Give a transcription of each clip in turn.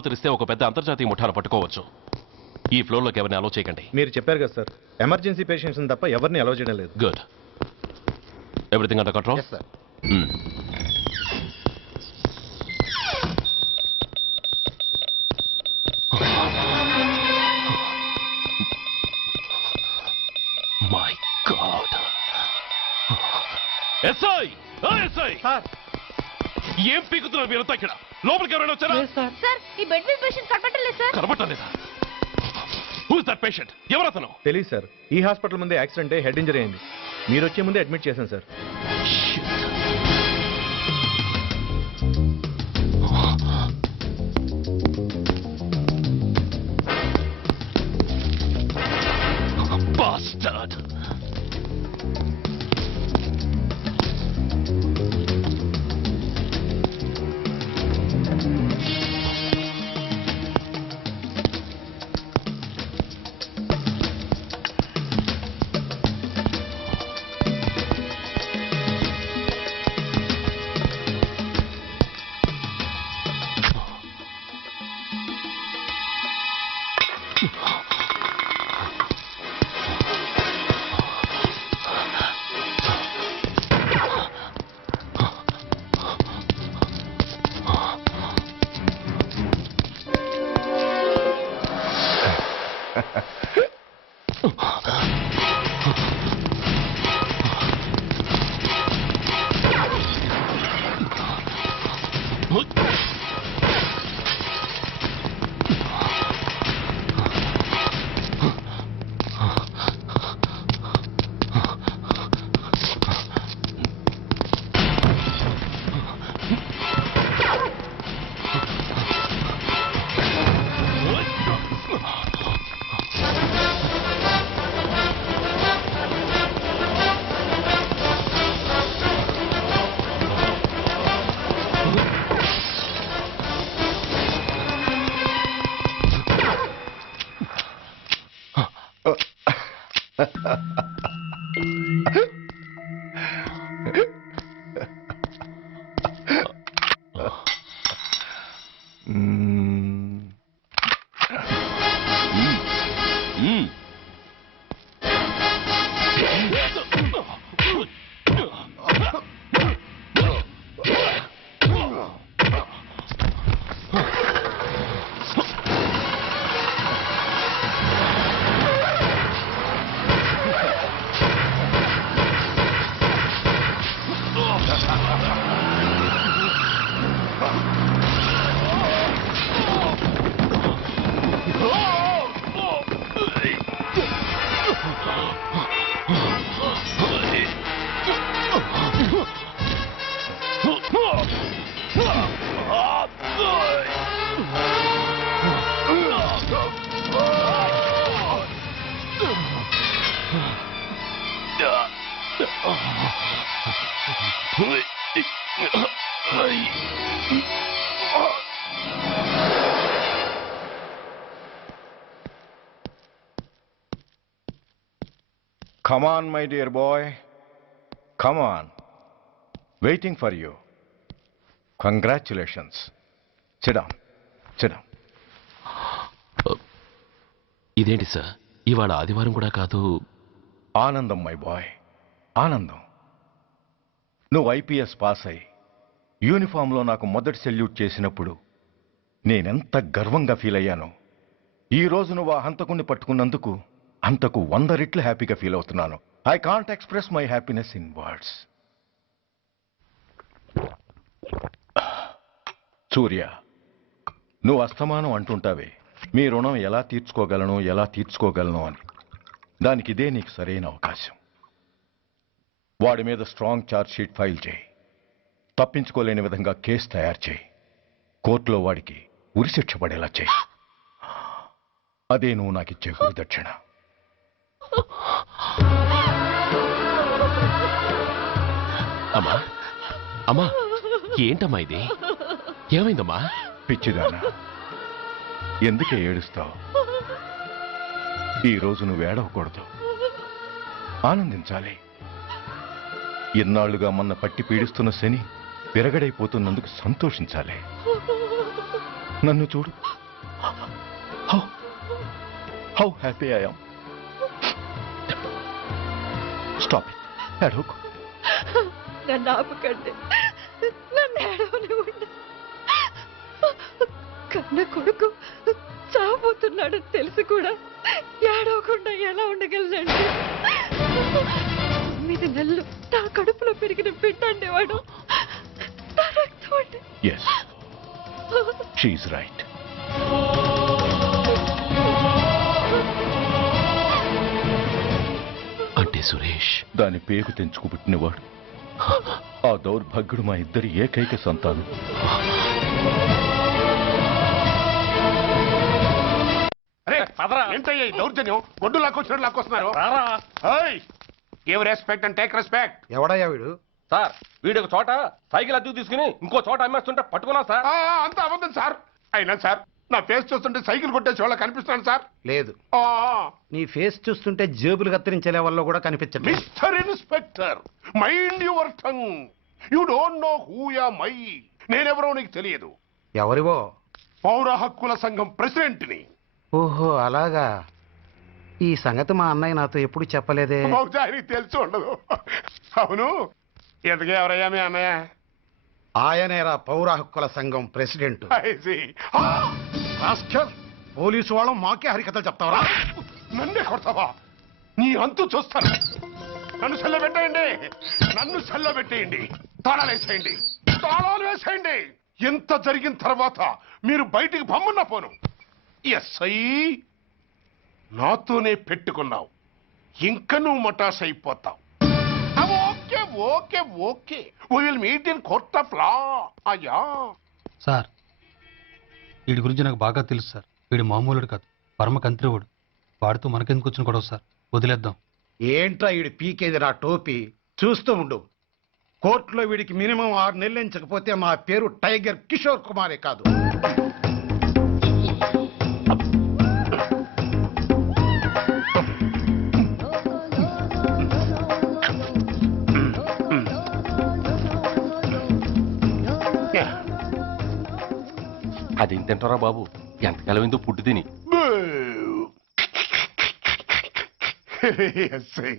నోరు తెరిస్తే ఒక పెద్ద అంతర్జాతీయ ముఠాను పట్టుకోవచ్చు. ఈ ఫ్లోర్లోకి ఎవరిని అలో చేయకండి. మీరు చెప్పారు కదా సార్, ఎమర్జెన్సీ పేషెంట్స్ తప్ప ఎవరిని అలో చేయడం లేదు. Good. Everything under control? Yes sir. My God. SI! SI! ఏం పీకుతున్నారు మీరంతా ఇక్కడ? లోపలికి ఎవరైనా వచ్చారా? సార్, ఈ బెడ్ మీద పేషెంట్ కనబట్టలేదు సార్. కనబట్టలేదా? Who is that patient? ఎవరతను? తెలియదు సార్. ఈ హాస్పిటల్ ముందే యాక్సిడెంట్ హెడ్ ఇంజరీ అయింది. మీరు వచ్చే ముందే అడ్మిట్ చేశాను sir. Bastard! Come on, my dear boy. Come on. Waiting for you. Congratulations. Sit down. Sit down. ఇదేంటి సార్, ఇవాళ ఆదివారం కూడా కాదు. ఆనందం మై బాయ్, ఆనందం. నువ్వు ఐపీఎస్ పాస్ అయి యూనిఫామ్లో నాకు మొదటి సెల్యూట్ చేసినప్పుడు నేనెంత గర్వంగా ఫీల్ అయ్యానో, ఈరోజు నువ్వు ఆ హంతకుణ్ణి పట్టుకున్నందుకు అంతకు 100 రెట్లు హ్యాపీగా ఫీల్ అవుతున్నాను. I can't express my happiness in words. Surya, నువ్వు అస్తమానం అంటుంటావే మీ రుణం ఎలా తీర్చుకోగలను అని. దానికి ఇదే నీకు సరైన అవకాశం. వాడి మీద స్ట్రాంగ్ ఛార్జ్ షీట్ ఫైల్ చేయి. తప్పించుకోలేని విధంగా కేసు తయారు చేయి. కోర్టులో వాడికి ఉరిశిక్ష పడేలా చేయి. అదే నువ్వు నాకు ఇచ్చే గురుదక్షిణ. అమ్మా, అమ్మా, ఏంటమ్మా ఇది? ఏమైందమ్మా? పిచ్చిదానా, ఎందుకే ఏడుస్తావు? ఈరోజు నువ్వు ఏడవకూడదు, ఆనందించాలి. ఎన్నాళ్లుగా మొన్న పట్టి పీడిస్తున్న శని విరగడైపోతున్నందుకు సంతోషించాలి. నన్ను చూడు. How happy I am. Stop it. ఏడవకు. నన్ను ఆపకండి, నన్ను ఏడవనివ్వండి. కన్న కొడుకు చావబోతున్నాడని తెలిసి కూడా ఏడవకుండా ఎలా ఉండగలనండి? 9 నెలలు నా కడుపులో పెరిగిన బిడ్డ అండేవాడు. నా రక్తం అండి. Yes, she right. అంటే సురేష్ దాని పేగు తెంచుకుపుట్టినవాడు. ఆ దౌర్భాగ్యుడు మా ఇద్దరి ఏకైక సంతానం. ఏంటయ్యా ఈ దౌర్జన్యం? గొడ్డు లాక్కొచ్చినట్టు లాక్కొస్తున్నారు. Give respect and take respect. ఎవడయ్యా వీడు? సార్ వీడు ఒక చోట సైకిల్ అద్దెకు తీసుకుని ఇంకో చోట అమ్మేస్తుంటే పట్టుకున్నాం సార్. అంతా అబద్ధం సార్. అయినా సార్ నా ఫేస్ చూస్తుంటే సైకిల్ కొట్టేసి వాళ్ళ కనిపిస్తున్నాను సార్. లేదు, నీ ఫేస్ చూస్తుంటే జేబులు కత్తిరించే లెవెల్లో కూడా కనిపించట్లేదు. Mister inspector, mind your tongue. You don't know who am I. నేనెవరో నీకు తెలియదు. ఎవరివో? పౌర హక్కుల సంఘం ప్రెసిడెంట్ ని. ఓహో అలాగా. ఈ సంగతి మా అన్నయ్య నాతో ఎప్పుడు చెప్పలేదే. బహుశా ఆయనకి తెలిసి ఉండదు. అవును, ఎందుకు ఎవరయ్యా మీ అన్నయ్య? ఆయనేరా పౌర హక్కుల సంఘం ప్రెసిడెంట్. I see. పోలీసు వాళ్ళం మాకే హరికథలు చెప్తావరా? నన్నే కొడతావా? నీ అంతు చూస్తాను. నన్ను సెల్ల పెట్టేయండి, నన్ను సెల్ల పెట్టేయండి. తాళాలు వేసేయండి, తాళాలు వేసేయండి. ఎంత జరిగిన తర్వాత మీరు బయటికి పమ్మున్న పోను. ఎస్ఐ నాతోనే పెట్టుకున్నావు, ఇంక నువ్వు మటాస్ అయిపోతావు. Okay okay okay, we will meet in court of law. అయ్యా సార్, వీడి గురించి నాకు బాగా తెలుసు సార్. వీడి మామూలుడు కాదు, పరమ కంత్రివుడు. వాడితో మనకెందుకు వచ్చిన గొడవ సార్? వదిలేద్దాం. ఏంట్రా వీడి పీకేది నా టోపీ? చూస్తూ ఉండు. కోర్టులో వీడికి మినిమం 6 నెలలు ఎంచకపోతే మా పేరు టైగర్ కిషోర్ కుమారే కాదు. అది తింటారా బాబు? ఎంతకాలం ఎందుకు పుట్టి తిని. ఎస్ఐ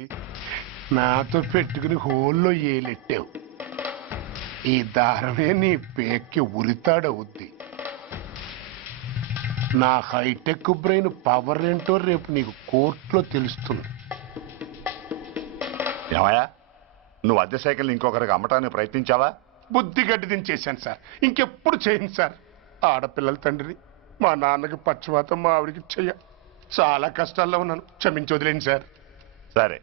నాతో పెట్టుకుని హోల్లో ఏలెట్టావు. ఈ దారమే నీ పేక్కి ఉరితాడవుద్ది. నా హైటెక్ బ్రెయిన్ పవర్ ఏంటో రేపు నీకు కోర్టులో తెలుస్తుంది. ఏమయ్యా, నువ్వు అద్దె సైకిల్ ఇంకొకరికి అమ్మటానికి ప్రయత్నించావా? బుద్ధి గడ్డి దించేశాను సార్, ఇంకెప్పుడు చేయను సార్. ఆడపిల్లల తండ్రిని, మా నాన్నకి పక్షవాతం, మా ఆవిడికి చెయ్య. చాలా కష్టాల్లో ఉన్నాను, క్షమించి వదిలేండి సార్. సరే,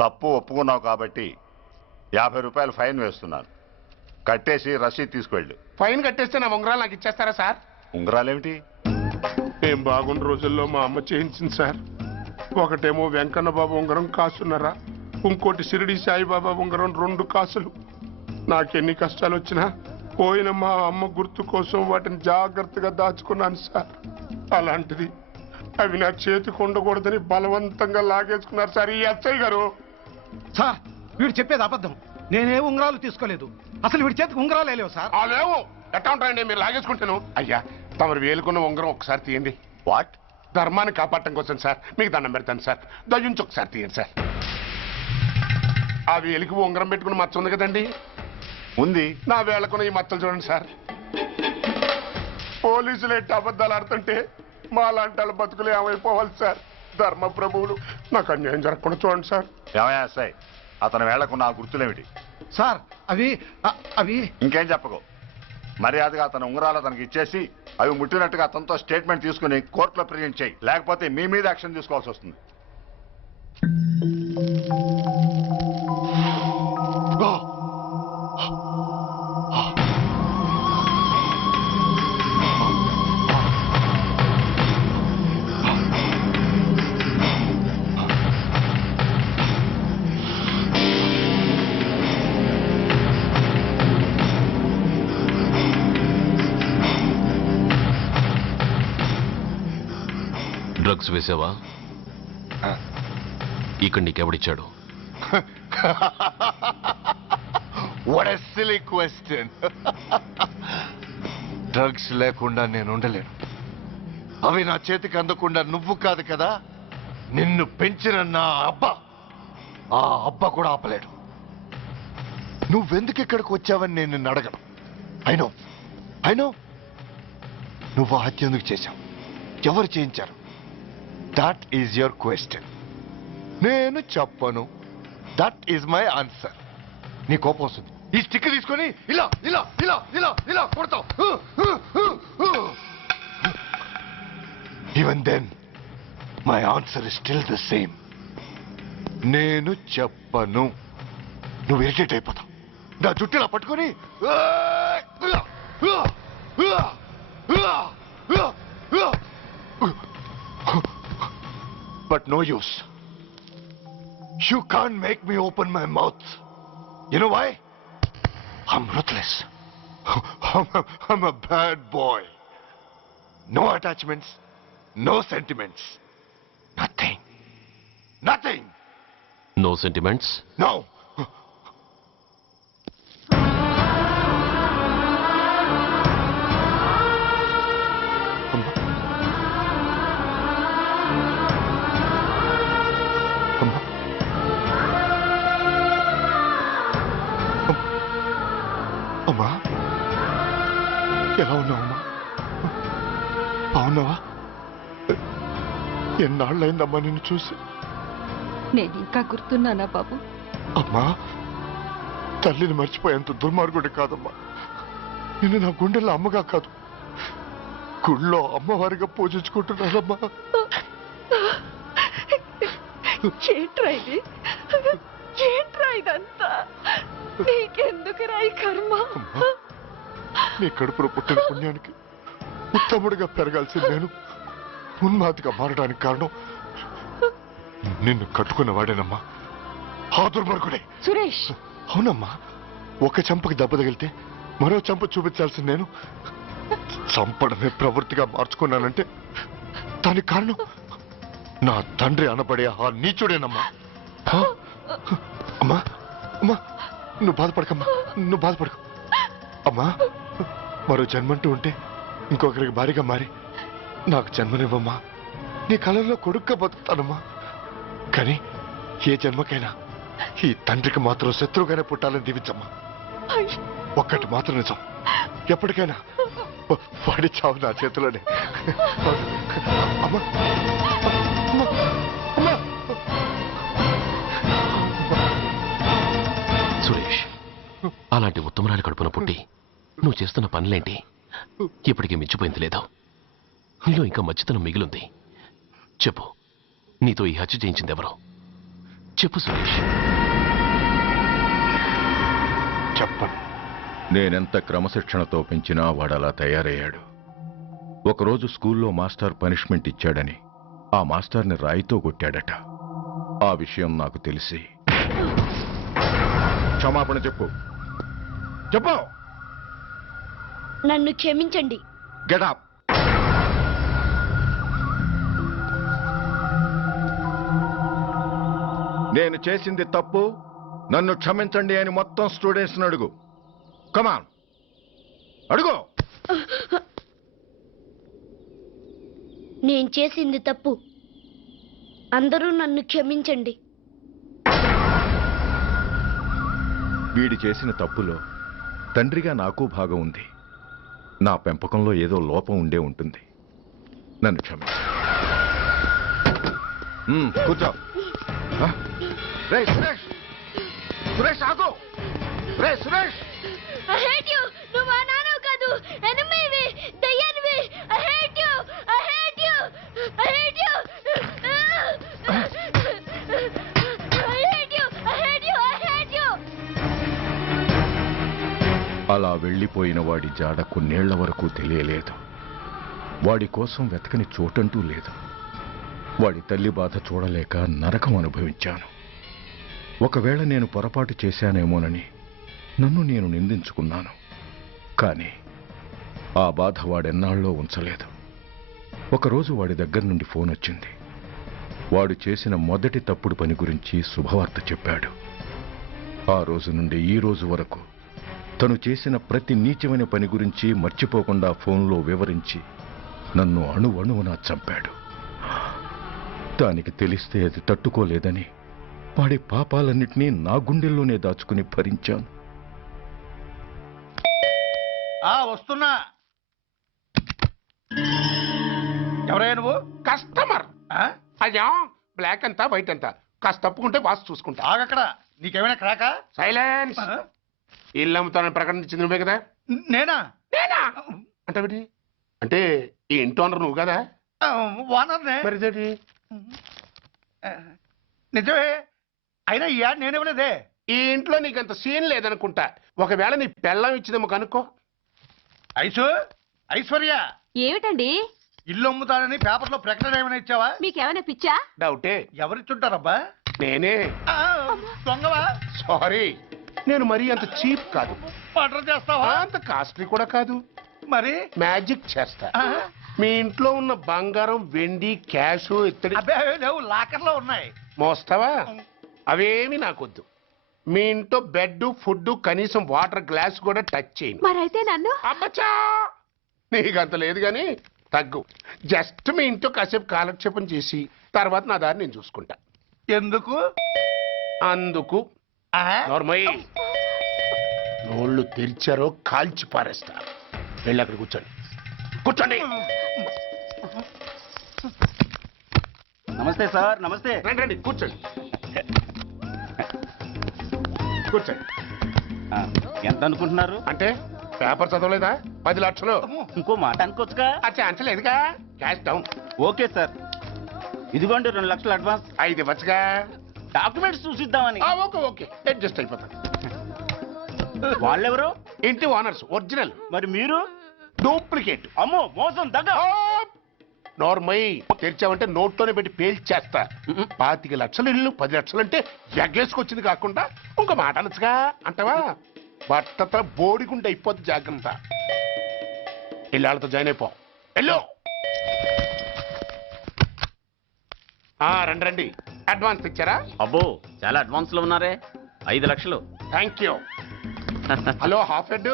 తప్పు ఒప్పుకున్నావు కాబట్టి 50 రూపాయలు ఫైన్ వేస్తున్నాను. కట్టేసి రసీదు తీసుకువెళ్ళు. ఫైన్ కట్టేస్తే నా ఉంగరాలు నాకు ఇచ్చేస్తారా సార్? ఉంగరాలేమిటి? ఏం బాగున్న రోజుల్లో మా అమ్మ చేయించింది సార్. ఒకటేమో వెంకన్న బాబు ఉంగరం కాసున్నరా, ఇంకోటి షిరిడి సాయిబాబా ఉంగరం 2 కాసులు. నాకెన్ని కష్టాలు వచ్చినా పోయిన మా అమ్మ గుర్తు కోసం వాటిని జాగ్రత్తగా దాచుకున్నాను సార్. అలాంటిది అవి నా చేతికి ఉండకూడదని బలవంతంగా లాగేసుకున్నారు సార్ ఈ ఎస్ఐ గారు. సార్, వీడు చెప్పేది అబద్ధం. నేనే ఉంగరాలు తీసుకోలేదు. అసలు వీడి చేతికి ఉంగరాలు లేవు సార్. లేవు, ఎట్టా ఉంటాయండి మీరు లాగేసుకుంటాను. అయ్యా, తమరు వేలుకున్న ఉంగరం ఒకసారి తీయండి. వాట్? ధర్మాన్ని కాపాడటం కోసం సార్, మీకు దండం పెడతాను సార్. దయ్యుంచి ఒకసారి తీయండి సార్. ఆ వేలికి ఉంగరం పెట్టుకుని మచ్చ ఉంది కదండి, ఉంది. నా వేళకున్న ఈ మచ్చలు చూడండి సార్. పోలీసులు ఎట్టి అబద్ధాలు ఆడుతుంటే మా లాంటి వాళ్ళ బతుకులు ఏమైపోవాలి సార్? ధర్మ ప్రభువులు, నాకు అన్యాయం జరగకుండా చూడండి సార్. ఏమయ్యా సాయి, అతని వేళ్లకు నా గుర్తులేమిటి? సార్, అవి ఇంకేం చెప్పకు. మర్యాదగా అతని ఉంగరాలు అతనికి ఇచ్చేసి అవి ముట్టినట్టుగా అతనితో స్టేట్మెంట్ తీసుకుని కోర్టులో ప్రజెంట్ చేయి. లేకపోతే మీ మీద యాక్షన్ తీసుకోవాల్సి వస్తుంది. డ్రగ్స్ వేసావా? ఇక్కడ నీకెవడిచ్చాడు? What a silly question. Drugs లేకుండా నేను ఉండలేను. అవి నా చేతికి అందకుండా నువ్వు కాదు కదా, నిన్ను పెంచిన నా అబ్బా, ఆ అబ్బా కూడా ఆపలేడు. నువ్వెందుకు ఇక్కడికి వచ్చావని నేను నిన్ను అడగను. అయినో నువ్వు ఆ హత్య ఎందుకు చేశావు, ఎవరు చేయించారు? That is your question. నేను చెప్పను. That is my answer. నీ కోపం వస్తుంది, ఈ స్టిక్ తీసుకొని ఇలా ఇలా ఇలా ఇలా ఇలా కొడతావు. Even then my answer is still the same. నేను చెప్పను. నువ్వు ఇరిటేట్ అయిపోతావు. నా జుట్టు ఇలా పట్టుకొని but no use. You can't make me open my mouth. You know why? I'm ruthless. I'm a bad boy. No attachments, no sentiments. Nothing. Nothing. No sentiments. No. అమ్మా, ఎలా ఉన్నావమ్మా? బాగున్నావా? ఎన్నాళ్ళైందమ్మా నిన్ను చూసి? నేను ఇంకా గుర్తున్నానా బాబు? అమ్మా, తల్లిని మర్చిపోయేంత దుర్మార్గుడి కాదమ్మా. నిన్ను నా గుండెల్లో అమ్మగా కాదు, గుళ్ళో అమ్మవారిగా పూజించుకుంటున్నానమ్మా. ఏంట్రా ఇది? ఏంట్రా ఇదంతా? నీకెందుకు రాయి కర్మ? నీ కడుపులో పుట్టిన పుణ్యానికి ఉత్తముడిగా పెరగాల్సింది నేను ఉన్మాదిగా మారడానికి కారణం నిన్ను కట్టుకున్న వాడేనమ్మా, ఆ దుర్మార్గుడే. సురేష్, అవునమ్మా, ఒక చెంపకి దెబ్బ తగిలితే మరో చెంప చూపించాల్సింది నేను చంపడమే ప్రవృత్తిగా మార్చుకున్నానంటే దానికి కారణం నా తండ్రి అనబడే ఆ నీచుడేనమ్మా. అమ్మా అమ్మా, నువ్వు బాధపడకమ్మా, నువ్వు బాధపడకు అమ్మా. మరో జన్మంటూ ఉంటే ఇంకొకరికి భారీగా మారి నాకు జన్మనివ్వమ్మా. నీ కళల్లో కొడుగ్గా బతుకుతానమ్మా. కానీ ఏ జన్మకైనా ఈ తండ్రికి మాత్రం శత్రువుగానే పుట్టాలని దీవించమ్మా. ఒక్కటి మాత్రం నిజం, ఎప్పటికైనా వాడి చావు నా చేతిలోనే. అమ్మా సురేష్, అలాంటి ఉత్తమరాలి కడుపున పుట్టి నువ్వు చేస్తున్న పనులేంటి? ఇప్పటికీ మించిపోయింది లేదు. నీలో ఇంకా మచ్చితనం మిగిలింది. చెప్పు, నీతో ఈ హత్య చేయించింది ఎవరు? చెప్పు సురేష్. చెప్పను. నేనెంత క్రమశిక్షణతో పెంచినా వాడలా తయారయ్యాడు. ఒకరోజు స్కూల్లో మాస్టర్ పనిష్మెంట్ ఇచ్చాడని ఆ మాస్టర్ని రాయితో కొట్టాడట. ఆ విషయం నాకు తెలిసి క్షమాపణ చెప్పు. చెప్పు. నన్ను క్షమించండి. Get up. నేను చేసింది తప్పు, నన్ను క్షమించండి అని మొత్తం స్టూడెంట్స్ని అడుగు. కమాన్, అడుగు. నేను చేసింది తప్పు, అందరూ నన్ను క్షమించండి. వీడి చేసిన తప్పులో తండ్రిగా నాకు భాగం ఉంది. నా పెంపకంలో ఏదో లోపం ఉండే ఉంటుంది. నన్ను క్షమించు. కూర్చో. రే సురేష్, సురేష్ ఆగు. రే సురేష్, I hate you. నువ్వు మా నాన్నవు కాదు, ఎనిమివి, దయ్యానివి. I hate you. I hate you. I hate you. I hate you. I hate you. I hate you. అలా వెళ్ళిపోయిన వాడి జాడ కొన్నేళ్ల వరకు తెలియలేదు. వాడి కోసం వెతకని చోటంటూ లేదు. వాడి తల్లి బాధ చూడలేక నరకం అనుభవించాను. ఒకవేళ నేను పొరపాటు చేశానేమోనని నన్ను నేను నిందించుకున్నాను. కానీ ఆ బాధ వాడెన్నాళ్ళో ఉంచలేదు. ఒకరోజు వాడి దగ్గర నుండి ఫోన్ వచ్చింది. వాడు చేసిన మొదటి తప్పుడు పని గురించి శుభవార్త చెప్పాడు. ఆ రోజు నుండి ఈ రోజు వరకు తను చేసిన ప్రతి నీచమైన పని గురించి మర్చిపోకుండా ఫోన్లో వివరించి నన్ను అణువణువున చంపాడు. దానికి తెలిస్తే అది తట్టుకోలేదని వాడి పాపాలన్నిటినీ నా గుండెల్లోనే దాచుకుని భరించాను. వస్తున్నా. ఎవరయ్యా నువ్వు? కస్టమర్. అయ్యా బ్లాక్ అంతా వైట్ అంతా కాస్త తప్పుకుంటే వాసు చూసుకుంటా. ఆగక్కడ. నీకేమైనా క్రాకా? సైలెన్స్. ఇల్లు అమ్ముతానని ప్రకటించింది నువ్వే కదా? నేనా? నేనా అంటే అంటే ఈ ఇంటి ఓనర్ నువ్వు కదా? ఓనర్నే. మరి ఇదేంటి? నిజమే. అయినా ఈ యాడ్ నేనివ్వలేదే. ఈ ఇంట్లో నీకంత సీన్ లేదనుకుంటా. ఒకవేళ నీ పెళ్ళం ఇచ్చిందేమో కనుక్కో. ఐశ్వర్య, ఏమిటండి? ఇల్లు అమ్ముతానని పేపర్లో ప్రకటన ఏమైనా ఇచ్చావా? మీకేమైనా పిచ్చా? డౌటే. ఎవరిచ్చుంటారబ్బా? నేనే. దొంగవా? సారీ, నేను మరీ అంత చీప్ కాదు. మర్డర్ చేస్తావా? అంత కాస్ట్లీ కూడా కాదు. మరి మ్యాజిక్ చేస్తా. మీ ఇంట్లో ఉన్న బంగారం, వెండి, క్యాష్, ఇత్తడి అబ్బే లేవు, లాకర్లో ఉన్నాయి. మోస్తావా? అవేమి నాకొద్దు. మీ ఇంట్లో బెడ్, ఫుడ్, కనీసం వాటర్ గ్లాస్ కూడా టచ్ చేయను. మరైతే నన్ను అబ్బచ్చా, నీకంత లేదు గాని తగ్గు. జస్ట్ మీ ఇంట్లో కాసేపు కాలక్షేపం చేసి తర్వాత నా దారి నేను చూసుకుంటా. ఎందుకు? అందుకు. నార్మల్ నోళ్ళు తెరిచారో కాల్చి పారేస్తా. వెళ్ళి అక్కడ కూర్చోండి. కూర్చోండి. నమస్తే సార్. నమస్తే. రండి రండి కూర్చోండి. కూర్చోండి. ఎంత అనుకుంటున్నారు? అంటే పేపర్ చదవలేదా? 10 లక్షలు. ఇంకో మాట అనుకోవచ్చుగా? అచ్చా అంచలేదుగా. Cash down. Okay sir. ఇదిగోండి 2 లక్షలు అడ్వాన్స్. 5 ఇవ్వచ్చుగా. డాక్యుమెంట్స్ చూసిద్దామని. ఓకే ఓకే అడ్జస్ట్ అయిపోతాను. వాళ్ళెవరు? ఇంటి ఓనర్స్. ఒరిజినల్. మరి మీరు? డూప్లికేట్. అమ్మో మోసం దగ్గ. నార్మల్ తెరిచావంటే నోట్లోనే పెట్టి పేల్చేస్తా. 25 లక్షలు ఇల్లు 10 లక్షలు అంటే ఎగ్గేసుకొచ్చింది కాకుండా ఇంకో మాట అనొచ్చుగా అంటావా? బట్టతో బోడిగుంటే అయిపోద్ది. జాగ్రత్త. ఇల్లాళ్ళతో జాయిన్ అయిపో. వెళ్ళు. రండి రండి. అడ్వాన్స్ ఇచ్చారా? అబ్బో చాలా అడ్వాన్స్ లో ఉన్నారే. 5 లక్షలు. Thank you. Hello half head,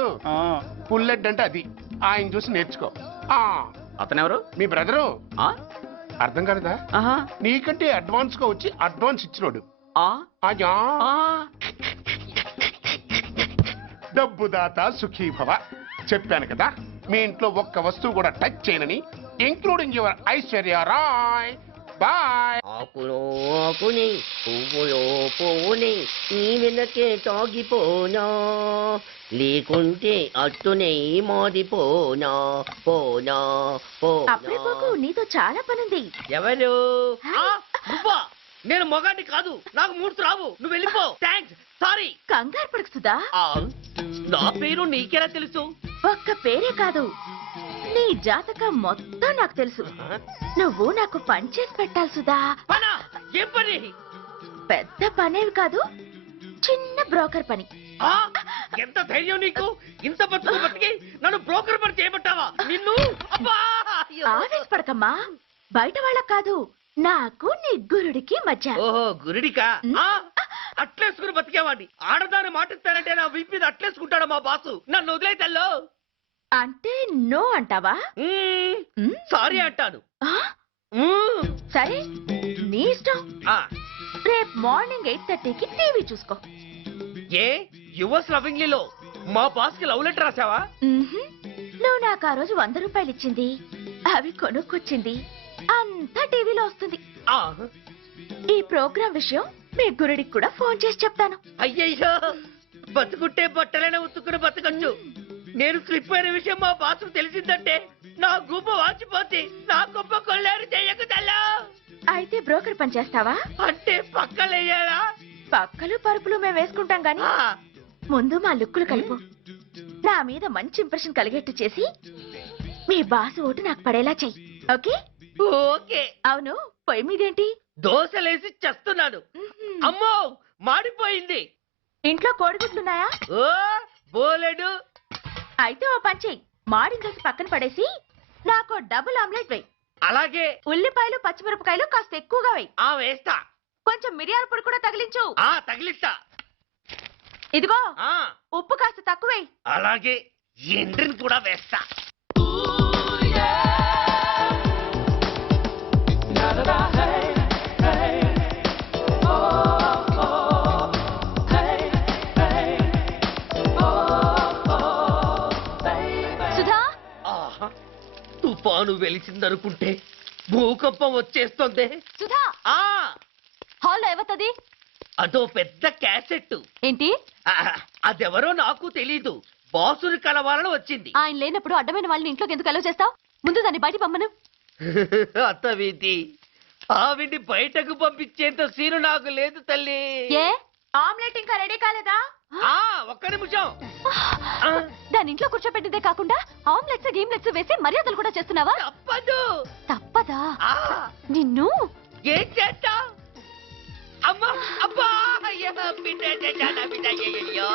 full head అంటే అది. ఆయన చూసి నేర్చుకో. అతనెవరు? మీ బ్రదరు. అర్థం కాలేదా? నీకంటే అడ్వాన్స్ గా వచ్చి అడ్వాన్స్ ఇచ్చినోడు. డబ్బు దాత సుఖీభవ. చెప్పాను కదా మీ ఇంట్లో ఒక్క వస్తువు కూడా టచ్ చేయనని, including your Aishwarya Rai. Bye. ఆకులో ఆకుని పువ్వులో పువ్వుని నీ వెనకే తాగిపోనా, లేకుంటే అట్టునే మారిపోనా పోనా అప్పుడే పోకు, నీతో చాలా పనుంది. ఎవరు? నువ్వా? నేను మొగాన్ని కాదు, నాకు 3 రావు. నువ్వు వెళ్ళిపో. థ్యాంక్స్. సారీ. కంగారు పడుకుతుందా? నా పేరు నీకెలా తెలుసు? ఒక్క పేరే కాదు, నీ జాతకం మొత్తం నాకు తెలుసు. నువ్వు నాకు పని చేసి పెట్టాలి సుధా. పనా? ఏం పని? పెద్ద పనేవి కాదు, చిన్న బ్రోకర్ పని. ఎంత ధైర్యం నీకు? ఇంత బతుకు బతికి నన్ను బ్రోకర్ పని చేయబట్టావా? నిన్ను ఆవేశపడకమ్మా. బయట వాళ్ళకు కాదు, నాకు నీ గురుడికి మధ్య. ఓహో గురుడికా? అట్లేసుకుని బతికేవాడిని. ఆడదాన్ని మాటిస్తానంటే నా వీపు మీద అట్లేసుకుంటాడు మా బాసు. నన్ను వదిలేతల్లో. అంటే నో అంటావా? సారీ అంటాను. సరే నీ ఇష్టం. రేపు మార్నింగ్ 8:30కి టీవీ చూసుకో. ఏ యువర్స్ లవింగ్లీలో మా బాస్ కి లవ్ లెటర్ రాసావా? నువ్వు నాకు ఆ రోజు 100 రూపాయలు ఇచ్చింది, అవి కొనుక్కొచ్చింది అంతా టీవీలో వస్తుంది. ఈ ప్రోగ్రాం విషయం మీ గురుడికి కూడా ఫోన్ చేసి చెప్తాను. అయ్యయ్యో, బతుకుంటే బట్టలైనా ఉత్తుకుని బతకచ్చు. నేను స్లిప్ అయిన విషయం మా బాసు తెలిసిందంటే నా గుబ్బ వాచిపోతే నా గొప్ప కొల్లారు చెయ్యకు తల్లా. అయితే బ్రోకర్ పని చేస్తావా? అంటే పక్కలేయాలా? పక్కలు పరుపులు మేము వేసుకుంటాం గాని ముందు మా లుక్కులు కలుపు. నా మీద మంచి ఇంప్రెషన్ కలిగేట్టు చేసి మీ బాసు ఓటు నాకు పడేలా చెయ్యి. ఓకే? ఓకే. అవును, పొయ్యి మీదేంటి? దోశలేసి చేస్తున్నాను. అమ్మో మాడిపోయింది. ఇంట్లో కోడిగుడ్లున్నాయా? ఓ బోలెడు. అయితే ఓ పని చెయ్యి, మాడిన దోశ పక్కన పడేసి నాకు డబుల్ ఆమ్లెట్ వేయి. అలాగే. ఉల్లిపాయలు పచ్చిమిరపకాయలు కాస్త ఎక్కువగా వేయి. వేస్తా. కొంచెం మిరియాల పొడి కూడా తగిలించు. తగిలిస్తా. ఇదిగో ఆ ఉప్పు కాస్త తక్కువే. అలాగే ఎండ్రిని కూడా వేస్తా. సుధా, ఆహా, తుఫాను వెలిసిందనుకుంటే భూకంపం వచ్చేస్తుంది. సుధా, ఆ హాల్లో ఏవత్తది? అదో పెద్ద క్యాసెట్. ఏంటి? అదెవరో నాకు తెలీదు. బాసుని కలవాలని వచ్చింది. ఆయన లేనప్పుడు అడ్డమైన వాళ్ళని ఇంట్లోకి ఎందుకు అలౌ చేస్తావు? ముందు దాన్ని బయట పంపను. అత్తవిధి, ఆవిడ్ని బయటకు పంపించేంత సీను నాకు లేదు తల్లి. ఏ ఆమ్లెట్ ఇంకా రెడీ కాలేదా? ఒక్క నిమిషం. దాని ఇంట్లో కూర్చోపెట్టిందే కాకుండా ఆమ్లెట్స్ గీమ్లెట్స్ వేసి మర్యాదలు కూడా చేస్తున్నావా? తప్పదు. తప్పదా? నిన్ను ఏం చేస్తా? అమ్మా అబ్బా, అయ్యో, బిడ్డ చేశానా, బిడ్డ, అయ్యయ్యో.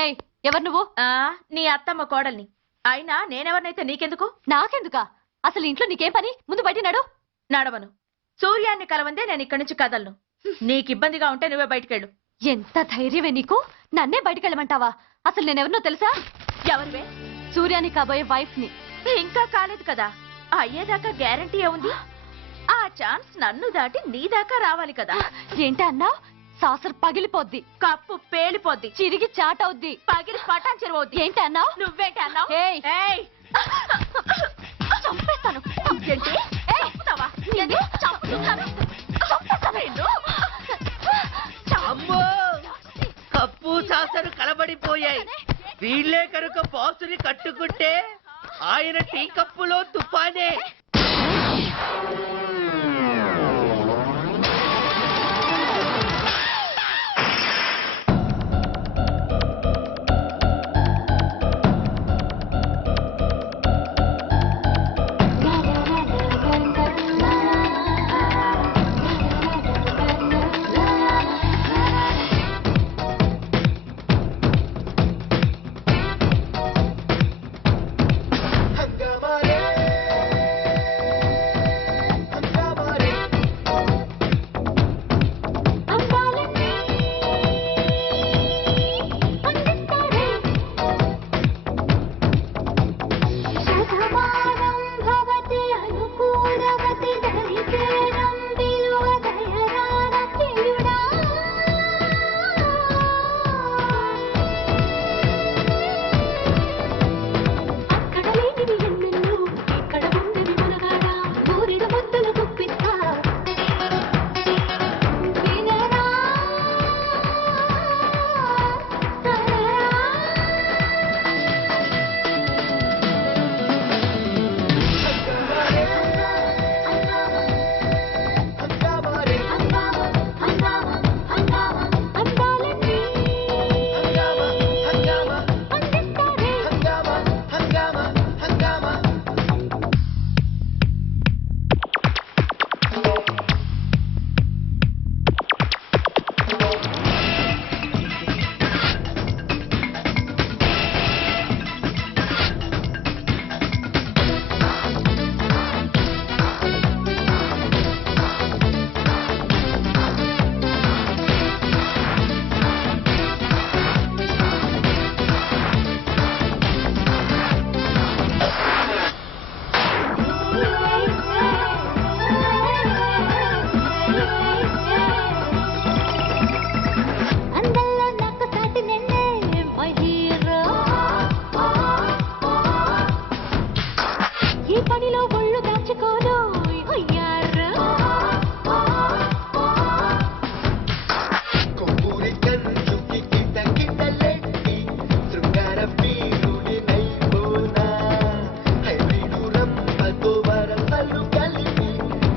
ఏయ్, ఎవరు నువ్వు? నీ అత్తమ్మ కోడల్ని. అయినా నేనెవరినైతే నీకెందుకు? నాకెందుకా? అసలు ఇంట్లో నీకేం పని? ముందు బయట నడు. నడవను. సూర్యాన్ని కలవందే నేను ఇక్కడి నుంచి కదలను. నీకు ఇబ్బందిగా ఉంటే నువ్వే బయటకెళ్ళు. ఎంత ధైర్యమే నీకు? నన్నే బయటకెళ్ళమంటావా? అసలు నేనెవరినో తెలుసా? ఎవరివే? సూర్యాన్ని కాబోయే వైఫ్ ని. ఇంకా కాలేదు కదా, అయ్యేదాకా గ్యారంటీ ఉంది. ఆ ఛాన్స్ నన్ను దాటి నీ దాకా రావాలి కదా. ఏంటి అన్నా? సాసర్ పగిలిపోద్ది, కప్పు పేలిపోద్ది, చిరిగి చాటవుద్ది, పగిలి పటాన్ చెరువవుద్ది. ఏంటి అన్నావు? నువ్వేంటి అన్నావు? చంపేస్తాను. ఏంటి? చంపుతావా? చంపుతాను. అమ్మో, కప్పు సాసరు కలబడిపోయాయి. వీళ్ళే కనుక బాసుని కట్టుకుంటే ఆయన టీ కప్పులో తుఫానే.